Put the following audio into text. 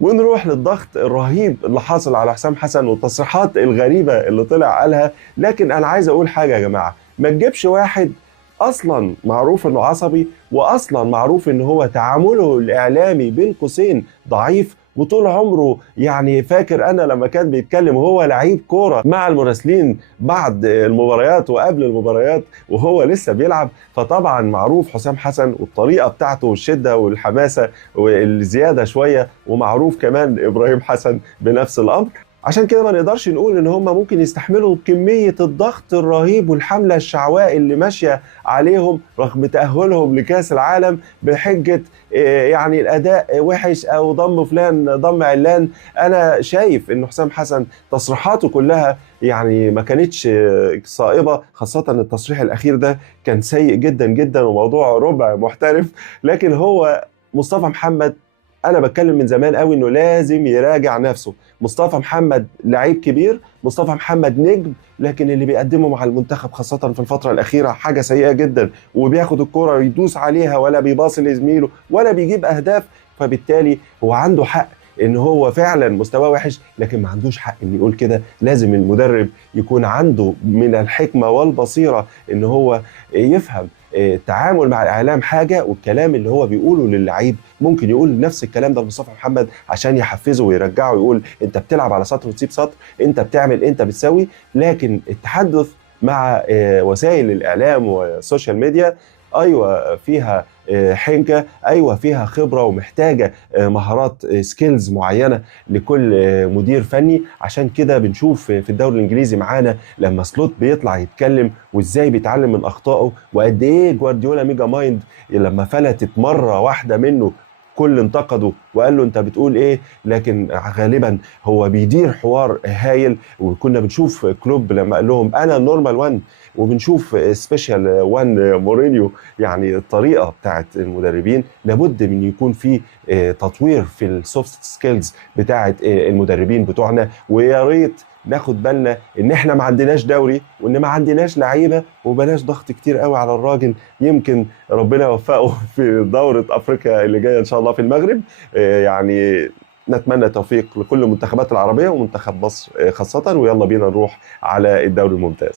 ونروح للضغط الرهيب اللي حاصل على حسام حسن والتصريحات الغريبة اللي طلع قالها. لكن أنا عايز أقول حاجة يا جماعة، ما تجيبش واحد أصلا معروف إنه عصبي، وأصلا معروف إن هو تعامله الإعلامي بين قوسين ضعيف، وطول عمره يعني فاكر أنا لما كان بيتكلم وهو لعيب كورة مع المراسلين بعد المباريات وقبل المباريات وهو لسه بيلعب. فطبعا معروف حسام حسن والطريقة بتاعته والشدة والحماسة والزيادة شوية، ومعروف كمان إبراهيم حسن بنفس الأمر. عشان كده ما نقدرش نقول ان هم ممكن يستحملوا كمية الضغط الرهيب والحملة الشعواء اللي ماشية عليهم رغم تأهلهم لكأس العالم بحجة يعني الأداء وحش أو ضم فلان ضم علان. أنا شايف إن حسام حسن تصريحاته كلها يعني ما كانتش صائبة، خاصة التصريح الأخير ده كان سيء جدا جدا وموضوع ربع محترف. لكن هو مصطفى محمد، انا بتكلم من زمان قوي انه لازم يراجع نفسه. مصطفى محمد لعيب كبير، مصطفى محمد نجم، لكن اللي بيقدمه مع المنتخب خاصة في الفترة الأخيرة حاجة سيئة جدا، وبياخد الكرة يدوس عليها ولا بيباصي لزميله ولا بيجيب أهداف. فبالتالي هو عنده حق ان هو فعلا مستواه وحش، لكن ما عندوش حق ان يقول كده. لازم المدرب يكون عنده من الحكمة والبصيرة ان هو يفهم التعامل مع الاعلام حاجه، والكلام اللي هو بيقوله للعيب ممكن يقول نفس الكلام ده لمصطفى محمد عشان يحفزه ويرجعه، يقول انت بتلعب على سطر وتسيب سطر، انت بتعمل، انت بتسوي. لكن التحدث مع وسائل الاعلام والسوشيال ميديا ايوه فيها حنكه، ايوه فيها خبره ومحتاجه مهارات سكيلز معينه لكل مدير فني. عشان كده بنشوف في الدوري الانجليزي معانا لما سلوت بيطلع يتكلم وازاي بيتعلم من اخطائه، وقد ايه جوارديولا ميجا مايند لما فلتت مره واحده منه كل انتقده وقال له انت بتقول ايه. لكن غالبا هو بيدير حوار هايل. وكنا بنشوف كلوب لما قال لهم انا النورمال وان، وبنشوف سبيشال وان مورينيو. يعني الطريقه بتاعت المدربين لابد من يكون في تطوير في السوفت سكيلز بتاعت المدربين بتوعنا. ويا ريت ناخد بالنا ان احنا ما عندناش دوري وان ما عندناش لعيبه، وبلاش ضغط كتير قوي على الراجل. يمكن ربنا يوفقه في دوره افريقيا اللي جايه ان شاء الله في المغرب. يعني نتمنى التوفيق لكل المنتخبات العربيه ومنتخب مصر خاصه. ويلا بينا نروح على الدوري الممتاز.